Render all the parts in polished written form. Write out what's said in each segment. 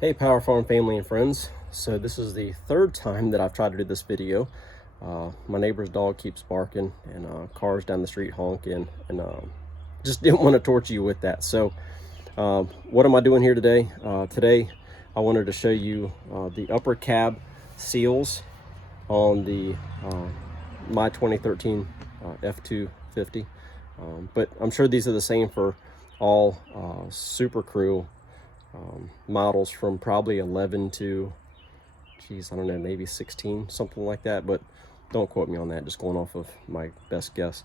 Hey Power Farm family and friends. So this is the third time that I've tried to do this video. My neighbor's dog keeps barking and cars down the street honking, and just didn't want to torture you with that. So what am I doing here today? Today I wanted to show you the upper cab seals on the my 2013 F250. But I'm sure these are the same for all Super Crew models from probably 11 to, geez, I don't know, maybe 16, something like that, but don't quote me on that, just going off of my best guess.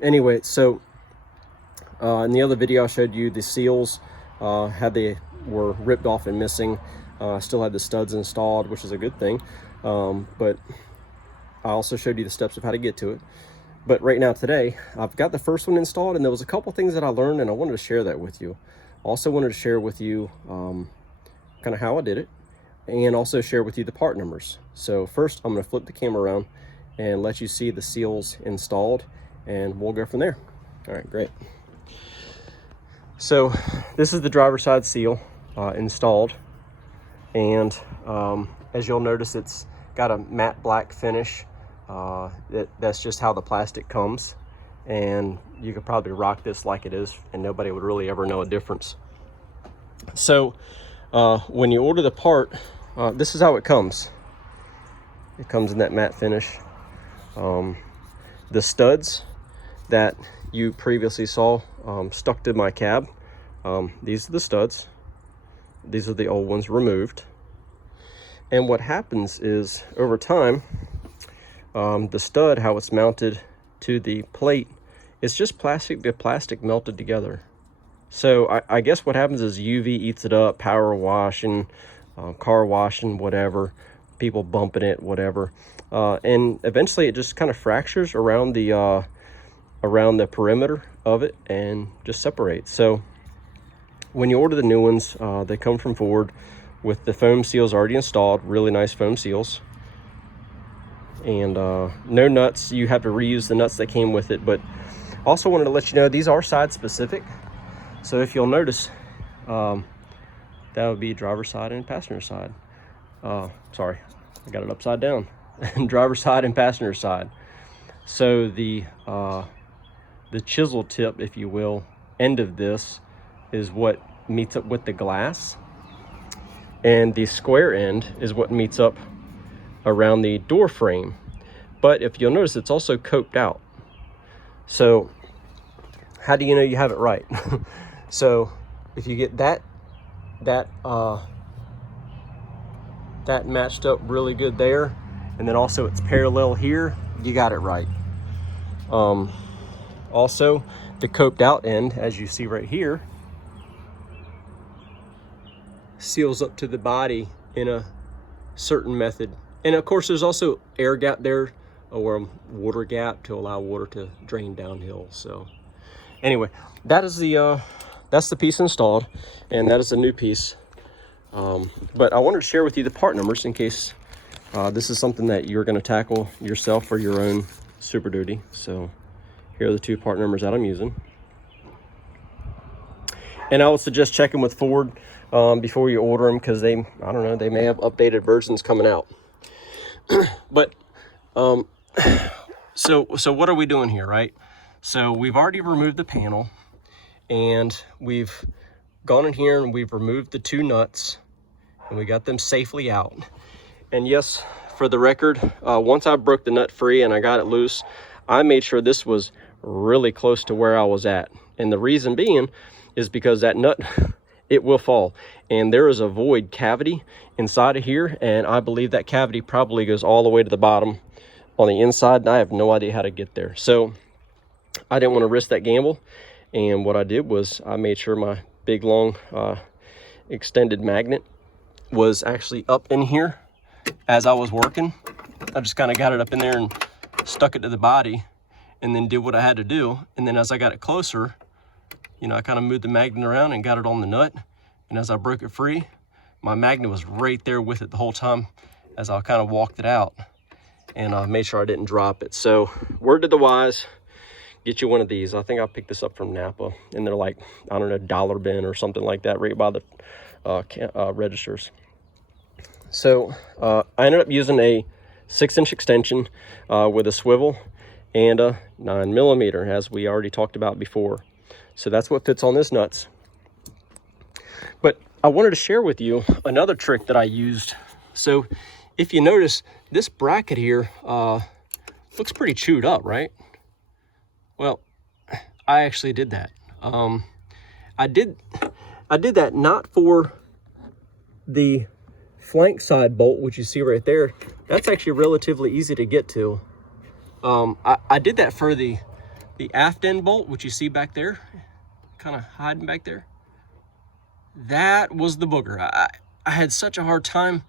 Anyway, so in the other video I showed you the seals were ripped off and missing. I still had the studs installed, which is a good thing, but I also showed you the steps of how to get to it. But right now today I've got the first one installed, and there was a couple things that I learned and I wanted to share that with you. Also wanted to share with you kind of how I did it, and also share with you the part numbers. So first I'm going to flip the camera around and let you see the seals installed, and we'll go from there. All right, great. So this is the driver's side seal installed, and as you'll notice, it's got a matte black finish. That's just how the plastic comes, and you could probably rock this like it is and nobody would really ever know a difference. So when you order the part, this is how it comes. It comes in that matte finish. The studs that you previously saw stuck to my cab, these are the studs. These are the old ones removed. And what happens is, over time, the stud, how it's mounted to the plate, it's just plastic to plastic melted together. So I guess what happens is UV eats it up, power washing, car washing, whatever, people bumping it, whatever, and eventually it just kind of fractures around the perimeter of it and just separates. So when you order the new ones, they come from Ford with the foam seals already installed, really nice foam seals. And no nuts. You have to reuse the nuts that came with it. But also wanted to let you know these are side specific. So if you'll notice, that would be driver's side and passenger side. Sorry, I got it upside down. Driver's side and passenger side. So the chisel tip, if you will, end of this is what meets up with the glass, and the square end is what meets up around the door frame. But if you'll notice, it's also coped out. So how do you know you have it right? So if you get that matched up really good there, and then also it's parallel here, you got it right. Also the coped out end, as you see right here, seals up to the body in a certain method. And of course there's also air gap there, or a water gap to allow water to drain downhill. So anyway, that is that's the piece installed, and that is a new piece. But I wanted to share with you the part numbers in case this is something that you're going to tackle yourself for your own Super Duty. So here are the two part numbers that I'm using. And I would suggest checking with Ford before you order them, because I don't know, they may have updated versions coming out. But so what are we doing here, right? So we've already removed the panel, and we've gone in here and we've removed the two nuts, and we got them safely out. And yes, for the record, once I broke the nut free and I got it loose, I made sure this was really close to where I was at. And the reason being is because that nut, it will fall, and there is a void cavity inside of here, and I believe that cavity probably goes all the way to the bottom on the inside, and I have no idea how to get there. So I didn't want to risk that gamble, and what I did was I made sure my big long extended magnet was actually up in here as I was working. I just kind of got it up in there and stuck it to the body, and then did what I had to do. And then as I got it closer, you know, I kind of moved the magnet around and got it on the nut. And as I broke it free, my magnet was right there with it the whole time as I kind of walked it out, and I made sure I didn't drop it. So word to the wise, get you one of these. I think I picked this up from Napa, and they're like, I don't know, $1 bin or something like that, right by the registers. So I ended up using a 6-inch extension with a swivel and a 9mm, as we already talked about before. So that's what fits on this nuts. But I wanted to share with you another trick that I used. So if you notice, this bracket here looks pretty chewed up, right? Well, I actually did that. I did that not for the flank side bolt, which you see right there. That's actually relatively easy to get to. I did that for the aft end bolt, which you see back there, kind of hiding back there. That was the booger. I had such a hard time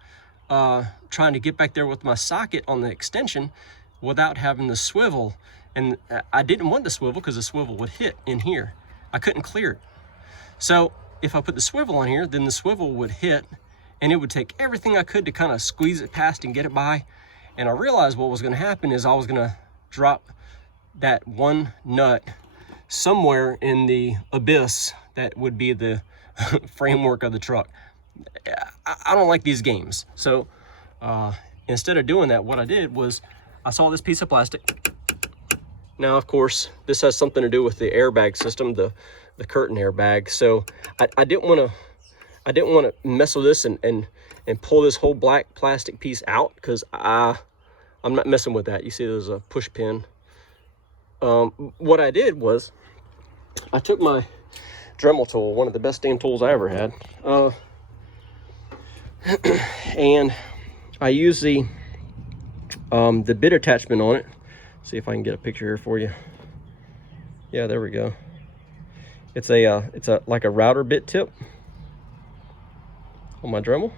trying to get back there with my socket on the extension without having the swivel. And I didn't want the swivel because the swivel would hit in here. I couldn't clear it. So if I put the swivel on here, then the swivel would hit and it would take everything I could to kind of squeeze it past and get it by. And I realized what was going to happen is I was going to drop that one nut somewhere in the abyss that would be the framework of the truck. I don't like these games. So instead of doing that, what I did was I saw this piece of plastic. Now, of course, this has something to do with the airbag system, the curtain airbag. So I didn't want to mess with this and pull this whole black plastic piece out, because I'm not messing with that. You see there's a push pin. What I did was I took my Dremel tool, one of the best damn tools I ever had, and I used the bit attachment on it. See if I can get a picture here for you. Yeah, there we go. It's like a router bit tip on my Dremel,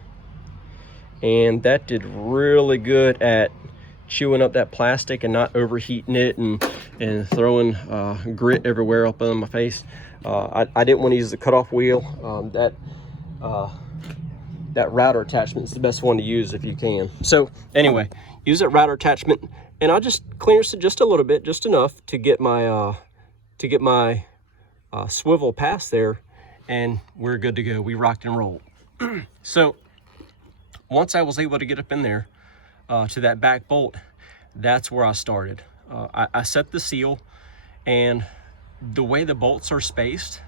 and that did really good at chewing up that plastic and not overheating it and throwing grit everywhere up on my face. I didn't want to use the cutoff wheel. That router attachment is the best one to use if you can. So anyway, use that router attachment, and I'll just clearance it just a little bit, just enough to get my swivel past there, and we're good to go. We rocked and rolled. So once I was able to get up in there to that back bolt, that's where I started. I set the seal, and the way the bolts are spaced,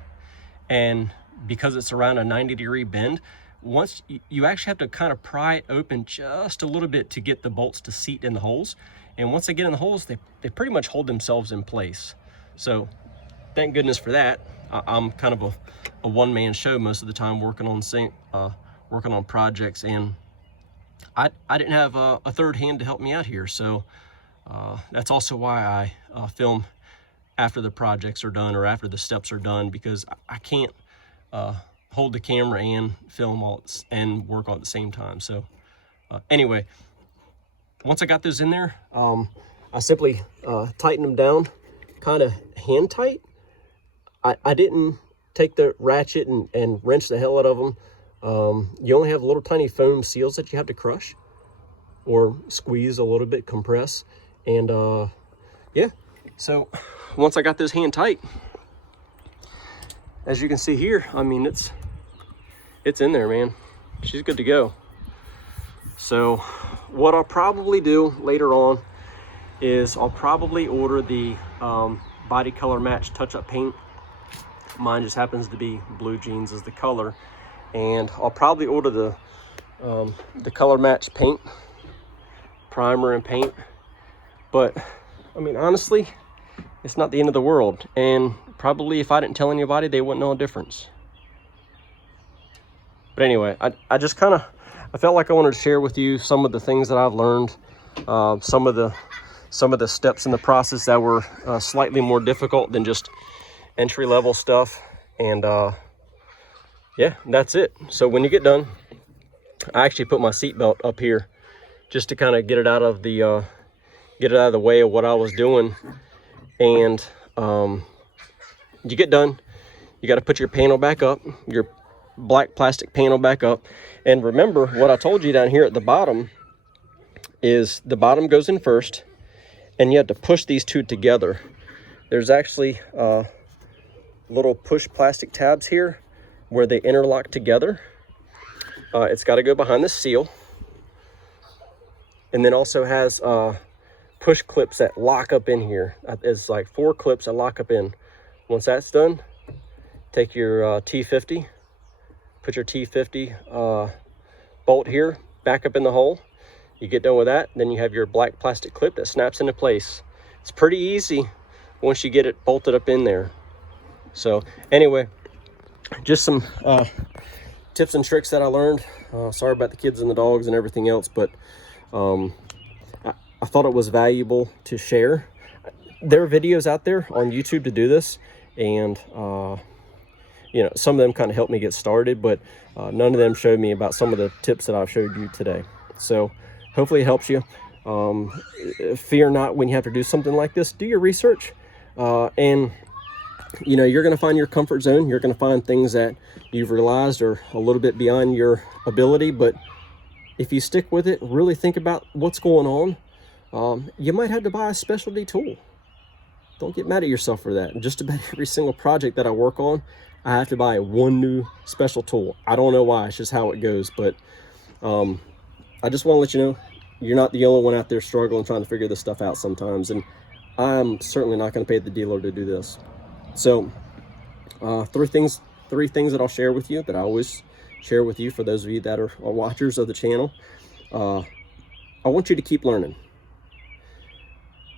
and because it's around a 90-degree bend, once you actually have to kind of pry it open just a little bit to get the bolts to seat in the holes. And once they get in the holes, they pretty much hold themselves in place. So thank goodness for that. I'm kind of a one-man show most of the time, working on projects, and I didn't have a third hand to help me out here. So that's also why I film after the projects are done or after the steps are done, because I can't hold the camera and film all and work all at the same time. So anyway, once I got those in there, I simply tightened them down, kind of hand tight. I didn't take the ratchet and wrench the hell out of them. You only have little tiny foam seals that you have to crush or squeeze a little bit, compress. And yeah, so once I got this hand tight, as you can see here, I mean, it's in there, man. She's good to go. So what I'll probably do later on is I'll probably order the body color match touch-up paint. Mine just happens to be blue jeans as the color, and I'll probably order the color match paint, primer and paint. But I mean, honestly, it's not the end of the world, and probably if I didn't tell anybody, they wouldn't know a difference. But anyway, I just kind of, I felt like I wanted to share with you some of the things that I've learned, some of the steps in the process that were slightly more difficult than just entry-level stuff. And yeah, that's it. So when you get done, I actually put my seatbelt up here just to kind of get it out of the way of what I was doing. And you get done, you got to put your panel back up, your black plastic panel back up. And remember what I told you down here at the bottom is the bottom goes in first, and you have to push these two together. There's actually little push plastic tabs here where they interlock together. It's got to go behind the seal, and then also has push clips that lock up in here. It's like 4 clips that lock up in. Once that's done, take your T50, put your T50 bolt here, back up in the hole. You get done with that, then you have your black plastic clip that snaps into place. It's pretty easy once you get it bolted up in there. So anyway, just some tips and tricks that I learned. Sorry about the kids and the dogs and everything else, but I thought it was valuable to share. There are videos out there on YouTube to do this, and you know, some of them kind of helped me get started, but none of them showed me about some of the tips that I've showed you today. So hopefully it helps you. Fear not when you have to do something like this. Do your research, and you know, you're going to find your comfort zone. You're going to find things that you've realized are a little bit beyond your ability, but if you stick with it, really think about what's going on, you might have to buy a specialty tool. Don't get mad at yourself for that. Just about every single project that I work on, I have to buy one new special tool. I don't know why, it's just how it goes, but I just want to let you know, you're not the only one out there struggling trying to figure this stuff out sometimes, and I'm certainly not going to pay the dealer to do this. So three things that I'll share with you, that I always share with you for those of you that are watchers of the channel. I want you to keep learning.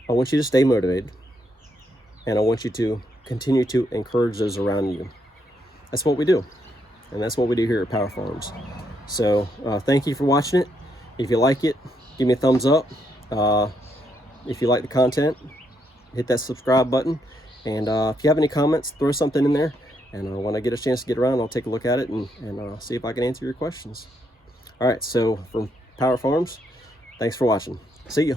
I want you to stay motivated, and I want you to continue to encourage those around you. That's what we do, and that's what we do here at PWR FARMS. So thank you for watching it. If you like it, give me a thumbs up. If you like the content, hit that subscribe button. And if you have any comments, throw something in there. And when I get a chance to get around, I'll take a look at it and see if I can answer your questions. All right, so from PWR FARMS, thanks for watching. See ya.